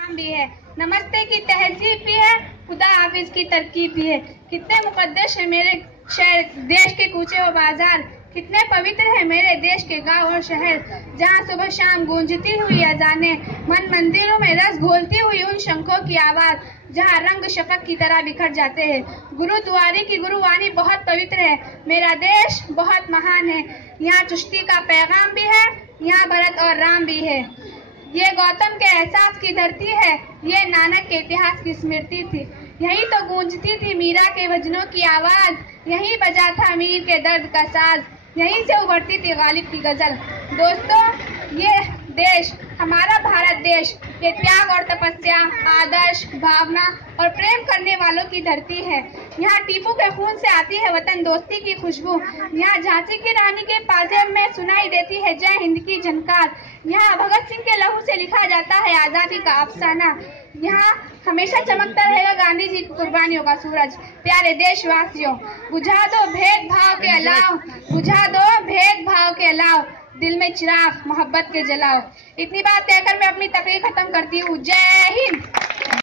पैगाम भी है, नमस्ते की तहजीब भी है, खुदा हाफिज की तरकीब भी है। कितने मुकद्दस है मेरे शहर देश के कूचे व बाजार, कितने पवित्र है मेरे देश के गांव और शहर, जहां सुबह शाम गूंजती हुई अजाने, मन मंदिरों में रस घोलती हुई उन शंखों की आवाज, जहां रंग शफक की तरह बिखर जाते हैं। गुरुद्वारे की गुरुवाणी बहुत पवित्र है, मेरा देश बहुत महान है। यहाँ चुश्ती का पैगाम भी है, यहाँ भरत और राम भी है। ये गौतम के एहसास की धरती है, ये नानक के इतिहास की स्मृति थी। यही तो गूंजती थी मीरा के भजनों की आवाज, यही बजा था मीर के दर्द का साज, यहीं से उभरती थी गालिब की गजल। दोस्तों, ये देश हमारा भारत देश, ये त्याग और तपस्या, आदर्श, भावना और प्रेम करने वालों की धरती है। यहाँ टीपू के खून से आती है वतन दोस्ती की खुशबू, यहाँ झांसी की रानी के पाजेब में सुनाई देती है जय हिंद की झनकार, यहाँ भगत सिंह के लहू से लिखा जाता है आजादी का अफसाना, यहाँ हमेशा चमकता रहेगा गांधी जी की कुर्बानियों का सूरज। प्यारे देशवासियों, बुझा दो भेदभाव के अलाव, बुझा दो भेदभाव के अलाव, दिल में चिराग मोहब्बत के जलाओ। इतनी बात कहकर मैं अपनी तकरीर खत्म करती हूँ। जय हिंद।